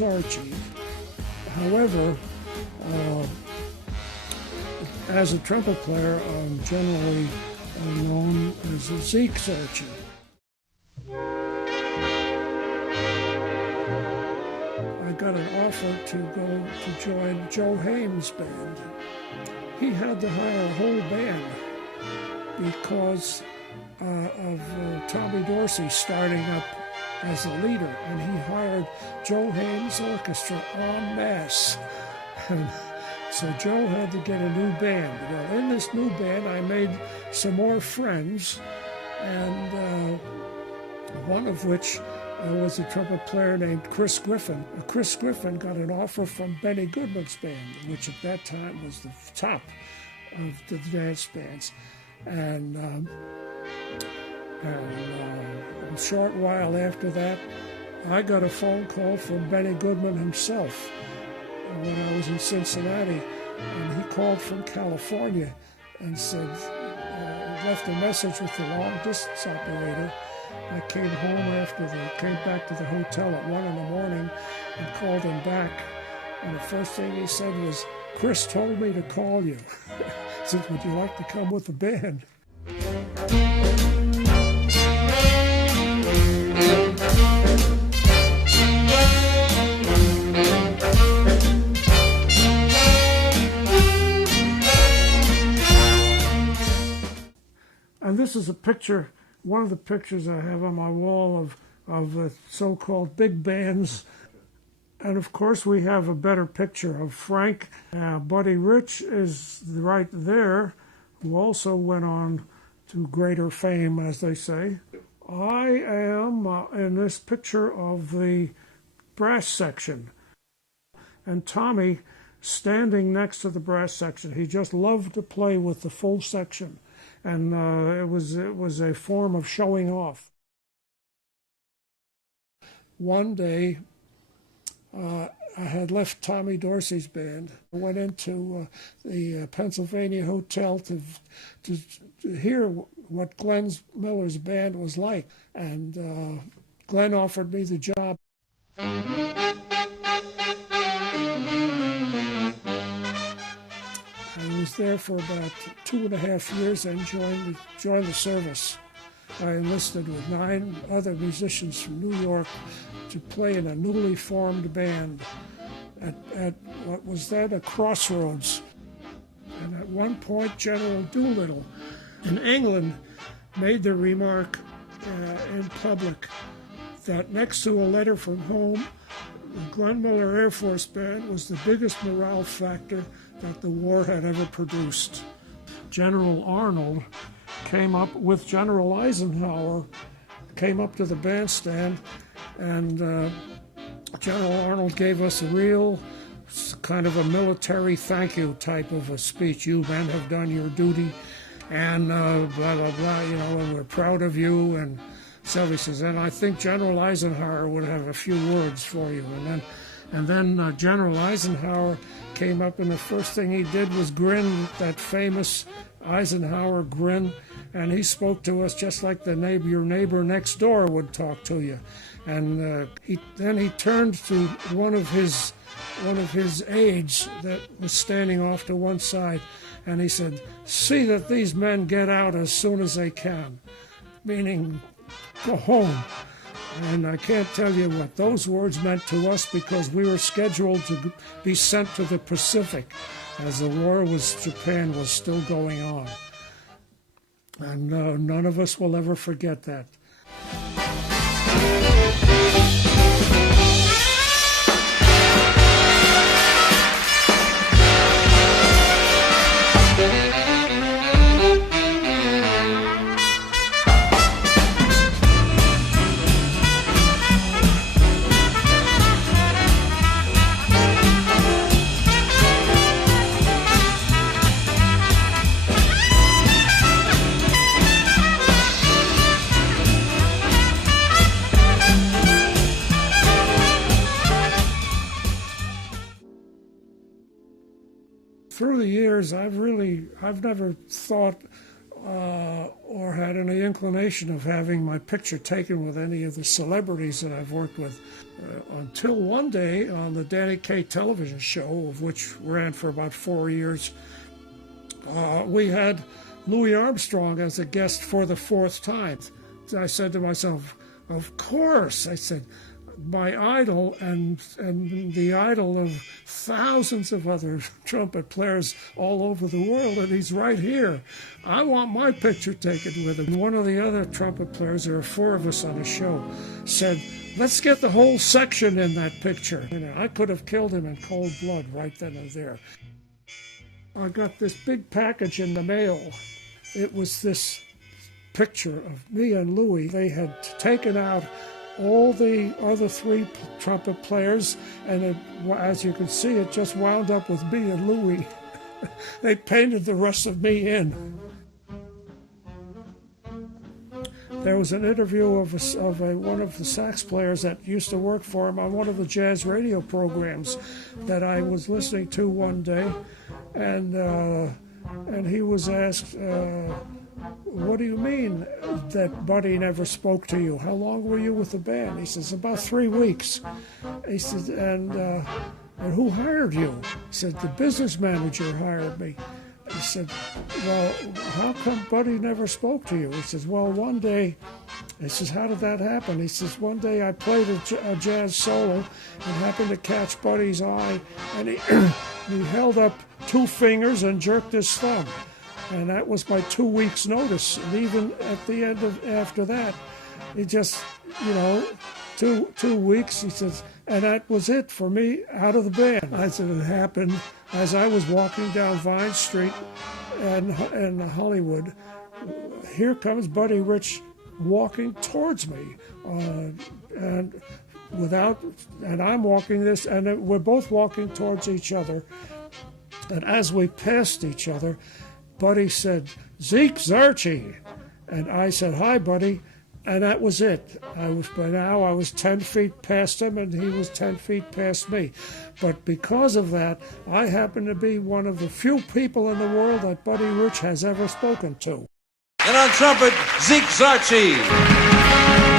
Zarchy. However, as a trumpet player, I'm generally known as Zeke Zarchy. I got an offer to go to join Joe Haynes' band. He had to hire a whole band because of Tommy Dorsey starting up as a leader, and he hired Joe Haynes' orchestra en masse. And so Joe had to get a new band. Well, in this new band, I made some more friends, and one of which was a trumpet player named Chris Griffin. Chris Griffin got an offer from Benny Goodman's band, which at that time was the top of the dance bands. And a short while after that, I got a phone call from Benny Goodman himself when I was in Cincinnati, and he called from California and said, left a message with the long-distance operator. I came back to the hotel at 1 in the morning and called him back, and the first thing he said was, "Chris told me to call you." He said, "Would you like to come with the band?" And this is a picture, one of the pictures I have on my wall of the so-called big bands. And of course we have a better picture of Frank. Buddy Rich is right there, who also went on to greater fame, as they say. I am in this picture of the brass section, and Tommy standing next to the brass section. He just loved to play with the full section, and it was a form of showing off. One day, I had left Tommy Dorsey's band. I went into the Pennsylvania hotel to hear what Glenn Miller's band was like, and Glenn offered me the job. I was there for about 2.5 years and joined the service. I enlisted with 9 other musicians from New York to play in a newly formed band at what was then a crossroads. And at one point, General Doolittle in England made the remark in public that next to a letter from home, the Glenn Miller Air Force Band was the biggest morale factor that the war had ever produced. General Arnold came up with General Eisenhower, came up to the bandstand, and General Arnold gave us a real kind of a military thank you type of a speech. "You men have done your duty, and blah, blah, blah, and we're proud of you." And so he says, and I think General Eisenhower would have a few words for you. And then General Eisenhower came up, and the first thing he did was grin, that famous Eisenhower grin, and he spoke to us just like your neighbor next door would talk to you. And then he turned to one of his aides that was standing off to one side, and he said, "See that these men get out as soon as they can," meaning go home. And I can't tell you what those words meant to us, because we were scheduled to be sent to the Pacific as the war with Japan was still going on. And none of us will ever forget that. Through the years, I've never thought or had any inclination of having my picture taken with any of the celebrities that I've worked with. Until one day on the Danny Kaye television show, of which ran for about 4 years, we had Louis Armstrong as a guest for the 4th time. I said to myself, of course, I said, my idol and the idol of thousands of other trumpet players all over the world, and he's right here. I want my picture taken with him. One of the other trumpet players, there were 4 of us on the show, said, let's get the whole section in that picture. And I could have killed him in cold blood right then and there. I got this big package in the mail. It was this picture of me and Louis. They had taken out all the other 3 trumpet players, and as you can see, it just wound up with me and Louis. They painted the rest of me in. There was an interview of one of the sax players that used to work for him on one of the jazz radio programs that I was listening to one day, and he was asked, what do you mean that Buddy never spoke to you? How long were you with the band? He says, about 3 weeks. He said, and who hired you? He said, the business manager hired me. He said, well, how come Buddy never spoke to you? He says, well, one day, he says, how did that happen? He says, one day I played a jazz solo and happened to catch Buddy's eye, and he held up 2 fingers and jerked his thumb. And that was my 2 weeks' notice. And even at the end of after that, he just, 2 weeks, he says, and that was it for me, out of the band. I said, it happened as I was walking down Vine Street in Hollywood. Here comes Buddy Rich walking towards me, and I'm walking this, and we're both walking towards each other. And as we passed each other, Buddy said, Zeke Zarchy. And I said, hi, Buddy. And that was it. By now I was 10 feet past him, and he was 10 feet past me. But because of that, I happen to be one of the few people in the world that Buddy Rich has ever spoken to. And on trumpet, Zeke Zarchy.